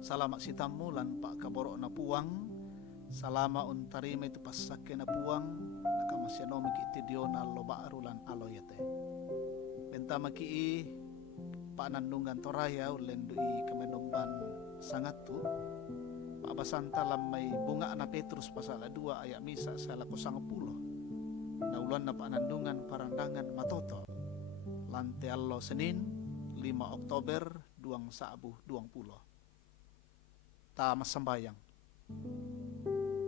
Salama si tamulan pak kaboro na puwang. Salama untarima itu pasake na puwang. Nakamasyanomik iti diyon alo baarulan alo yate. Bentama ki paanandungan toraya ulendo i kamenomban sangatu. Paabasanta lamay bunga na Petrus pasala 2 ayat misa sa lako 10. Nauluan na paanandungan parandangan matoto. Lante allo Senin 5 Oktober 2020. Ta masambayang.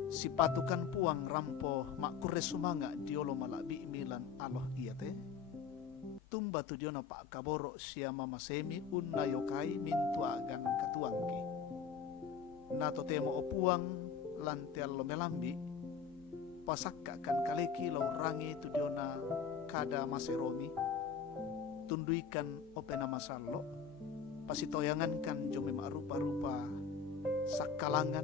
Si patukan puang rampo makure sumanga diolo malabi milan aloh iyate. Tumba tu diona pak kaboro siya mamasemi unna yokai mintu agan katuangki. Nato temo opuang lante allo melambi. Pasakka kan kaleki lau rangi tu diona kada maseromi. Tunduikan opena masallo. Pasitoyangan kan jome marupa-rupa sakalangan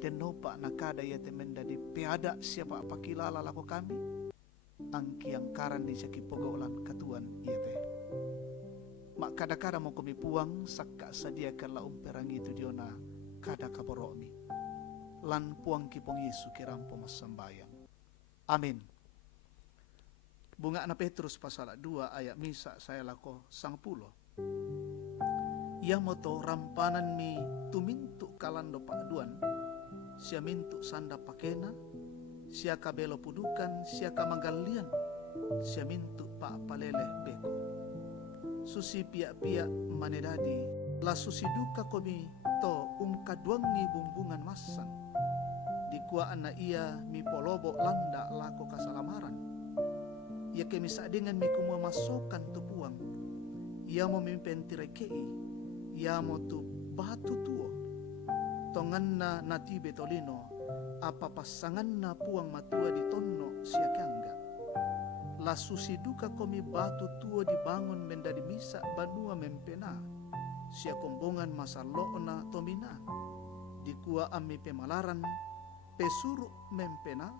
dan nopa nakada yate mendadi peada siapa pakilala lako kami angki yang karan di saki pogolan katuan yate mak kada-kada mo kami puang sakka sadiakan la umperangi itu diona kada kaboromi lan puang kipong Yesu kirampo masambayang. Amin. Bunga na Petrus pasal 2 ayat misa saya lako 10. Ia moto rampanan mi tumintu kalando paaduan, siya mintu sanda pakena, siya kabelo pudukan, siya kamagalian, siya mintu paapalele beko. Susi pia-pia manedadi, la susiduka komi to kadwangi bumbungan masang. Dikuaan na iya mi polobo landa lako kasalamaran. Ia kemisa dengan mi kumua masokan tupuang, ia mo mimpen tirekei, ia mo tu batu tuo tongan na natibe tolino apa pasangan na puang matua di tonno siya kangga la susiduka komi batu tuo dibangun mendadi misa banua mempena siya kombongan masalo na tomina dikua ami pemalaran pesuru mempena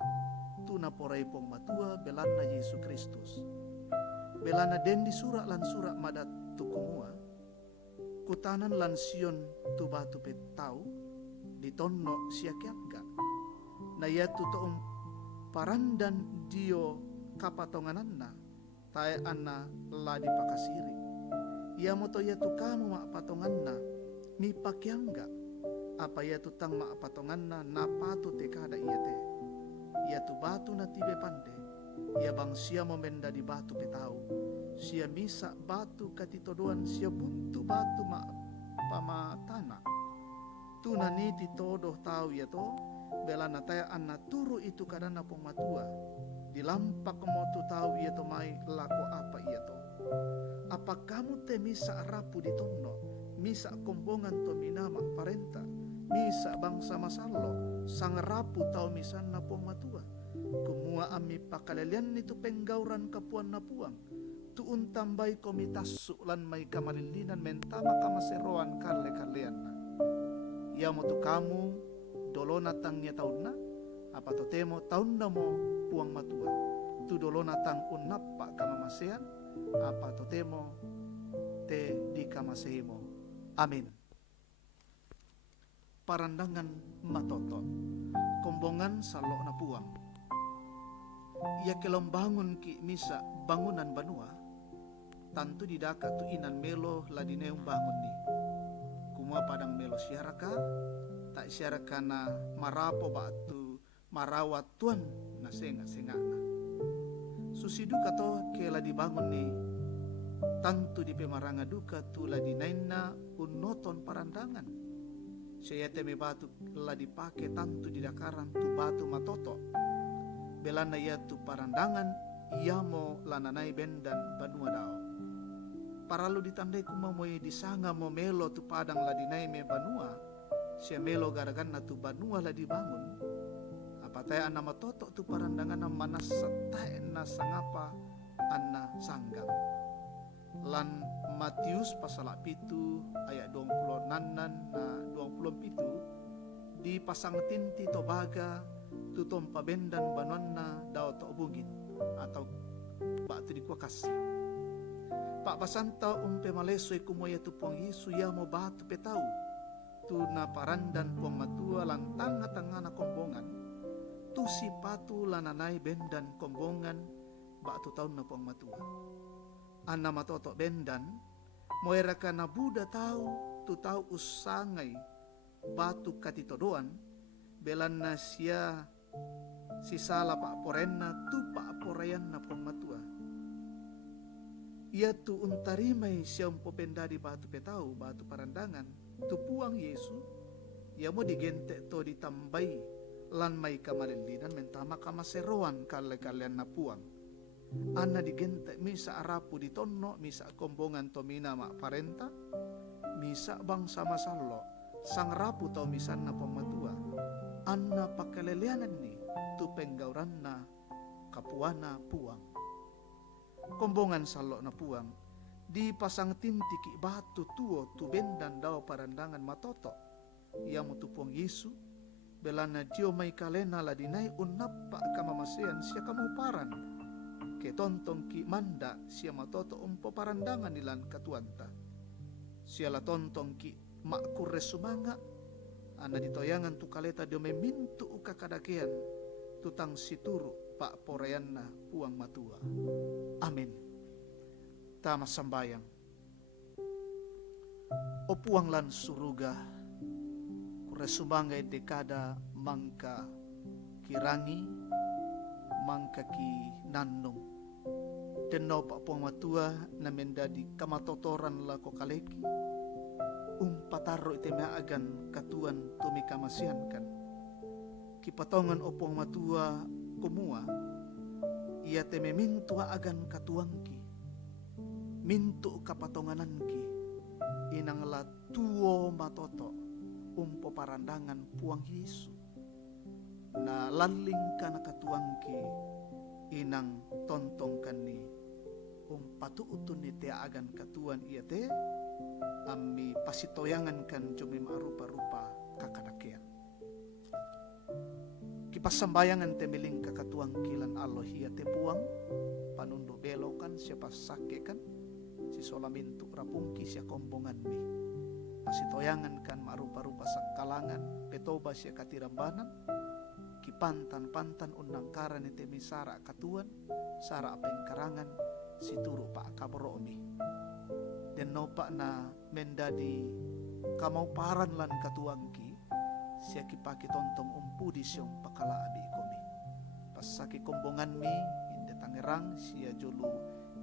tuna porai pong matua belana Yesus Kristus belana dendi sura lan sura madat tukumua kutanan lan sion tu batu petau di tonno siya kiangga na yatu toong parandan dio kapatongananna tae anna la dipakasiri ia moto yatu kamu mak patonganna mi pakiangga apa yatu tang mak patonganna na patu tekada iyate yatu batu na tibe pande ia bang sia momenda di batu petau sia misa batu katitodoan sia buntu batu ma pamatana tuna niti todoh tau ya to belana taya anna turu itu kadana pong matua dilampak mo tu tau ya to mai lako apa iya to apa kamu te misa rapu di tonno misa kombongan to minama parenta misa bangsa masallo sang rapu tau misanna pong matua kumua ami pakalelian itu penggauran kapuan na puang tuun tambay komitas sulan may kamalilinan mentama kamaseroan kale-kalean na. Ia mo tu kamu dolona tang nya taon na apa to temo taon na mo puang matua tu dolona tang unapa kamamasean apa to temo te di kamasehimo. Amin. Parandangan matoto kombongan salo na puang ia kelom bangun ki misa bangunan banua tantu didaka tu inan melo ladineung bangun ni kumua padang melo syaraka tak syaraka na marapo batu marawat tuan na senga na susidu kato ke ladi bangun ni tantu di pemaranga duka tu ladinaina unoton parandangan saya teme batu ladi pake tantu di dakaran tu batu matoto belana ia tu parandangan ia mo lananai bendan banua dao paralu ditandai kumamoy disanga mo melo tu padang ladinai me banua siya melo garagan na tu banua la dibangun apa tayo anna matoto tu parandangan na manasa tayo na sangapa anna sanggang lan Matius pasal 7 ayat 26 na 27 di pasang tinti to baga tutom pabendan banuan na daw to bugin atau batu di kuakasi Pak pasanta umpe malesoy kumoya tu pong Yesu ya mo batu petau tu na parandan puang matua lan tanga-tanga na kombongan, tu sipatu lananay bendan kombongan ba tu taon na puang matua. Anna matoto bendan, moera ka na Buddha tau tu tau usangay batu katitodoan, belan na siya si sala pa aporen na tu pa aporayan na puang matua. Ia tu untarimay siyang popenda di batu petau, batu parandangan, tu puang Yesu, ia mo digente to ditambay lan may kamalilinan mentama kamaseroan kalian na puang. Ana digente misa arapu di tonno, misa kombongan to mina mak parenta, misa bangsa masallo, sang rapu to misan na pamatua. Anna pakalelianan ni tu penggauran na kapuana puang. Kombongan salo na puang, di pasang tintiki batu tuo tu bendan daw parandangan matoto. Ia mo tu puang Yesu, belana dio may kalena ladinay unapa kamamasean siya kamuparan. Ke tontong ki manda siya matoto umpo parandangan nilan katuanta. Siya la tontong ki makure sumanga, ana ditoyangan tu kaleta dio may mintu ukakadakean, tutang situru pa porayan na puang matua. Amin. Tama sambayang. O puang lan suruga, kure sumangay dekada mangka kirangi, mangka ki nanong. Denno pa puang matua na mendadi kamatotoran la ko kaleki, pataro ite maagan katuan tumi kamasihan kan. Kipatongan o puang matua kumua, ia teme mintua agan katuangki, mintu kapatongananki, inang la tuo matoto umpo parandangan puang Yesu, na laling ka na katuangki, inang tontongkan ni patuutun ni te agan katuan iya te, ami pasitoyangan kan jumi marupa-rupa kakadakian. Kipasambayangan temiling kakatuang kilan Allah hiya te puang, panundo belokan siapa sake kan, si solamintu rapungki siya kombongan mi. Pasitoyangan kan marupa-rupa sakalangan, petoba siya katirambanan, kipantan-pantan unang karan ni temi sara katuan, sara apeng karangan, si turu pa kaboromi. Den nopa na mendadi kamau paran lan katuangki, siya kipaki tontong umpudi siyong pakalaabi komi. Pasaki kombongan mi, inde tangerang siya julu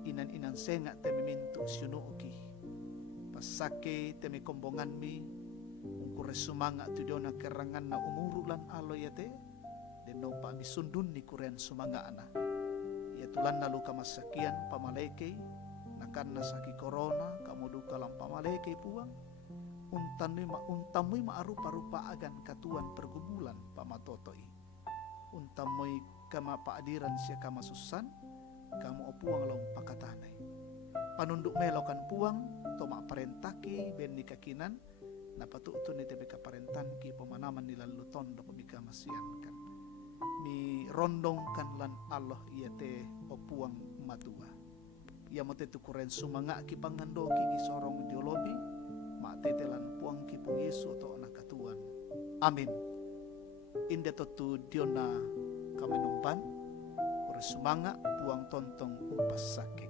inan-inan senga temi mintu siunuuki. Pasaki temi kombongan mi, ungkure sumanga tudio na kerangan na umuru lan aloyate, den nopa mi sundun ni kuren sumanga ana. Ia tulan na luka masakian pamaleke, nakan na saki corona, kamuduka lang pamaleke puang, untamoy maarupa-rupa agan katuan pergumulan pamatotoi. Untamoy kama paadiran siya kamasusan, kamu opuang long pakatanay. Panunduk melokan puang, toma parentaki ben nikakinan, napatuto ni tebe kaparentan ki pemanaman nila luton do pemika masian kan. Mi rondong kan lan Allah iya te opuang matua. Ia mote tukuren sumanga ki pangando ki sorong diolobi, matetelan puang ki pung Yesu to anak katuan. Amin. Inde totu diona kamenumpan, kure sumanga puang tontong umpas sake.